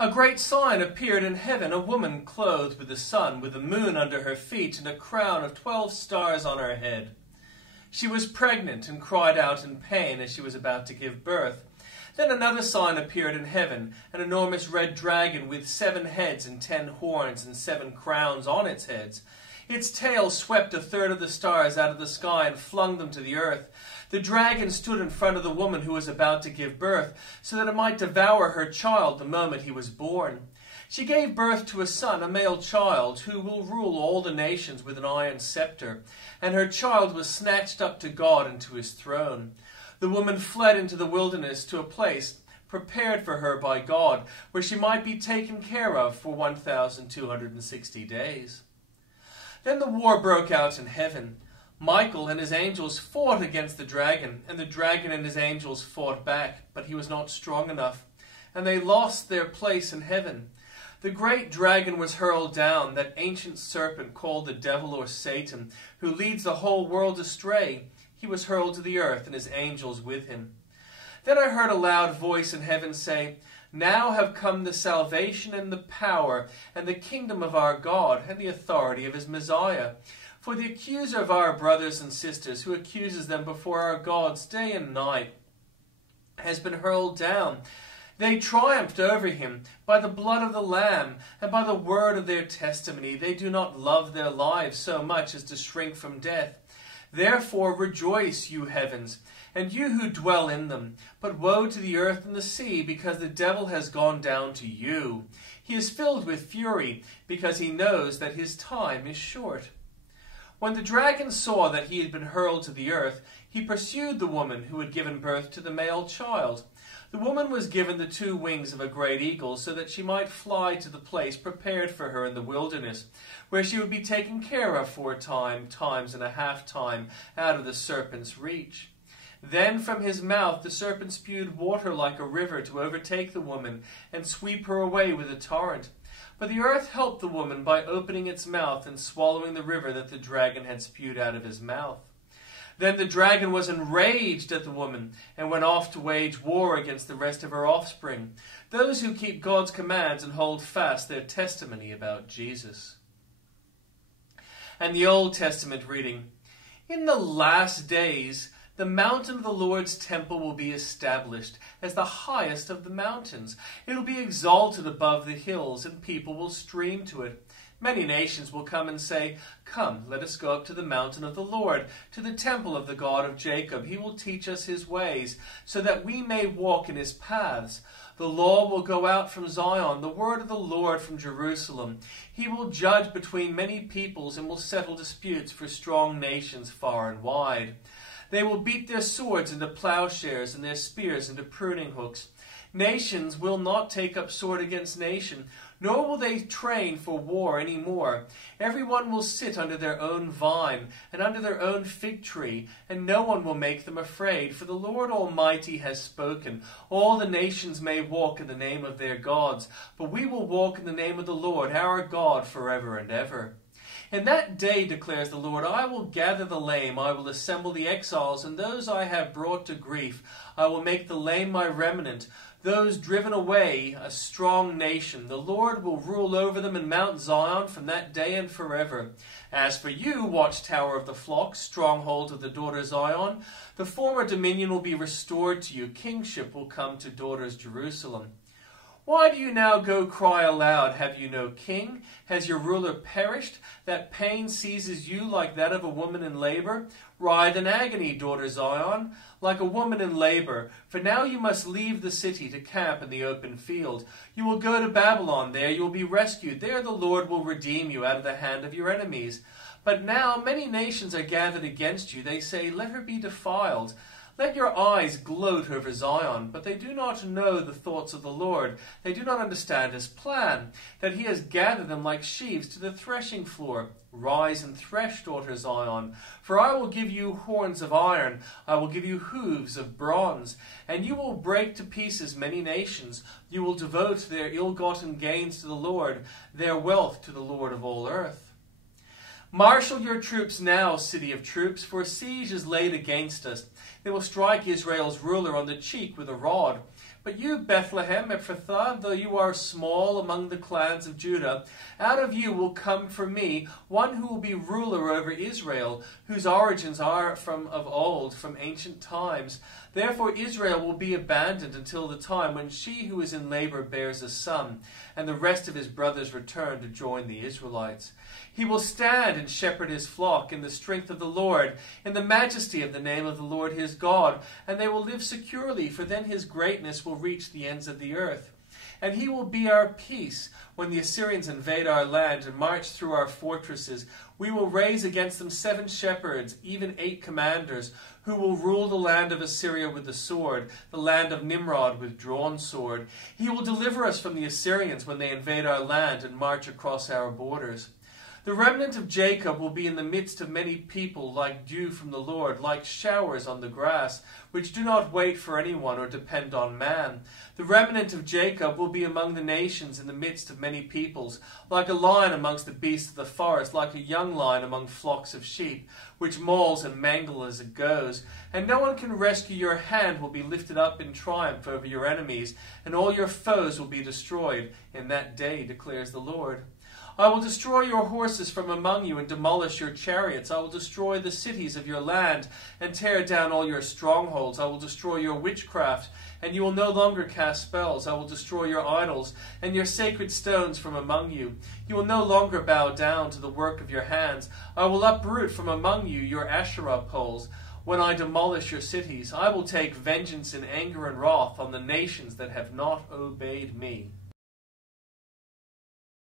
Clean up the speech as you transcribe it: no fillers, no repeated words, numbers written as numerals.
A great sign appeared in heaven, a woman clothed with the sun, with the moon under her feet, and a crown of 12 stars on her head. She was pregnant and cried out in pain as she was about to give birth. Then another sign appeared in heaven, an enormous red dragon with 7 heads and 10 horns and 7 crowns on its heads. Its tail swept a third of the stars out of the sky and flung them to the earth. The dragon stood in front of the woman who was about to give birth, so that it might devour her child the moment he was born. She gave birth to a son, a male child, who will rule all the nations with an iron scepter, and her child was snatched up to God and to his throne. The woman fled into the wilderness to a place prepared for her by God, where she might be taken care of for 1,260 days. Then the war broke out in heaven. Michael and his angels fought against the dragon, and the dragon and his angels fought back, but he was not strong enough, and they lost their place in heaven. The great dragon was hurled down, that ancient serpent called the devil or Satan, who leads the whole world astray. He was hurled to the earth, and his angels with him. Then I heard a loud voice in heaven say, "Now have come the salvation and the power and the kingdom of our God and the authority of his Messiah. For the accuser of our brothers and sisters, who accuses them before our gods day and night, has been hurled down. They triumphed over him by the blood of the Lamb and by the word of their testimony. They do not love their lives so much as to shrink from death. Therefore rejoice, you heavens, and you who dwell in them. But woe to the earth and the sea, because the devil has gone down to you. He is filled with fury, because he knows that his time is short." When the dragon saw that he had been hurled to the earth, he pursued the woman who had given birth to the male child. The woman was given the 2 wings of a great eagle, so that she might fly to the place prepared for her in the wilderness, where she would be taken care of for a time, times and a half time, out of the serpent's reach. Then from his mouth the serpent spewed water like a river to overtake the woman and sweep her away with a torrent. But the earth helped the woman by opening its mouth and swallowing the river that the dragon had spewed out of his mouth. Then the dragon was enraged at the woman and went off to wage war against the rest of her offspring, those who keep God's commands and hold fast their testimony about Jesus. And the Old Testament reading, "In the last days, the mountain of the Lord's temple will be established as the highest of the mountains. It will be exalted above the hills, and people will stream to it. Many nations will come and say, 'Come, let us go up to the mountain of the Lord, to the temple of the God of Jacob. He will teach us his ways, so that we may walk in his paths.' The law will go out from Zion, the word of the Lord from Jerusalem. He will judge between many peoples and will settle disputes for strong nations far and wide. They will beat their swords into plowshares and their spears into pruning hooks. Nations will not take up sword against nation, nor will they train for war any more. Everyone will sit under their own vine and under their own fig tree, and no one will make them afraid, for the Lord Almighty has spoken. All the nations may walk in the name of their gods, but we will walk in the name of the Lord, our God, forever and ever. In that day, declares the Lord, I will gather the lame, I will assemble the exiles, and those I have brought to grief. I will make the lame my remnant, those driven away a strong nation. The Lord will rule over them in Mount Zion from that day and forever. As for you, watchtower of the flock, stronghold of the daughter Zion, the former dominion will be restored to you. Kingship will come to daughters Jerusalem. Why do you now go cry aloud? Have you no king? Has your ruler perished? That pain seizes you like that of a woman in labor? Writhe in agony, daughter Zion, like a woman in labor. For now you must leave the city to camp in the open field. You will go to Babylon. There you will be rescued. There the Lord will redeem you out of the hand of your enemies. But now many nations are gathered against you. They say, let her be defiled. Let your eyes gloat over Zion, but they do not know the thoughts of the Lord. They do not understand his plan, that he has gathered them like sheaves to the threshing floor. Rise and thresh, daughter Zion, for I will give you horns of iron, I will give you hooves of bronze, and you will break to pieces many nations. You will devote their ill-gotten gains to the Lord, their wealth to the Lord of all earth. Marshal your troops now, city of troops, for a siege is laid against us. They will strike Israel's ruler on the cheek with a rod. But you, Bethlehem Ephrathah, though you are small among the clans of Judah, out of you will come for me one who will be ruler over Israel, whose origins are from of old, from ancient times. Therefore Israel will be abandoned until the time when she who is in labor bears a son, and the rest of his brothers return to join the Israelites. He will stand and shepherd his flock in the strength of the Lord, in the majesty of the name of the Lord his God, and they will live securely, for then his greatness will reach the ends of the earth. And he will be our peace. When the Assyrians invade our land and march through our fortresses, we will raise against them 7 shepherds, even 8 commanders, who will rule the land of Assyria with the sword, the land of Nimrod with drawn sword. He will deliver us from the Assyrians when they invade our land and march across our borders. The remnant of Jacob will be in the midst of many people, like dew from the Lord, like showers on the grass, which do not wait for anyone or depend on man. The remnant of Jacob will be among the nations in the midst of many peoples, like a lion amongst the beasts of the forest, like a young lion among flocks of sheep, which mauls and mangles as it goes. And no one can rescue. Your hand will be lifted up in triumph over your enemies, and all your foes will be destroyed in that day, declares the Lord. I will destroy your horses from among you and demolish your chariots. I will destroy the cities of your land and tear down all your strongholds. I will destroy your witchcraft, and you will no longer cast spells. I will destroy your idols and your sacred stones from among you. You will no longer bow down to the work of your hands. I will uproot from among you your Asherah poles. When I demolish your cities, I will take vengeance in anger and wrath on the nations that have not obeyed me.